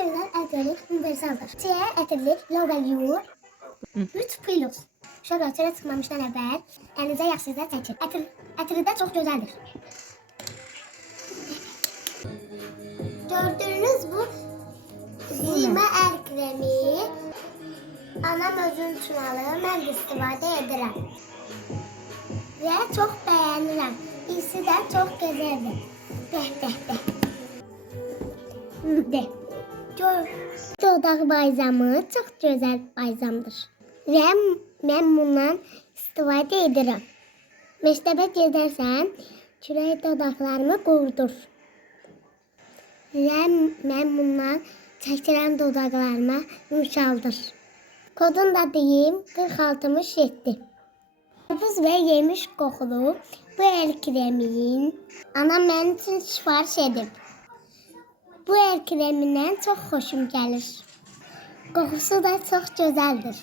gözəl ətirli universaldır. C ətirli L'Oreal 3+. Uşaqlar çörə çıxmamışdan əvvəl əlinizə yaxşıca çəkin. Ətri də çox gözəldir. Gördüğünüz bu zima el kremi. Anam özüm üçün alır, mən də istifadə edirəm. Və çox bəyənirəm. İyisi də çox gözəldir. Dodaq bayzamı çox gözəl bayzamdır. Və mən bundan istifadə edirəm. Məktəbə gedərsən, kürək dodaqlarımı qurudur. Və mən bundan çəkirəm dodaqlarıma yumşaldır. Kodunu da deyim, 4067. Qarpız və yemiş qoxulu bu el kremin anam mənim üçün sifariş edib. Bu el kremindən çox xoşum gəlir. Qoxusu da çox gözəldir.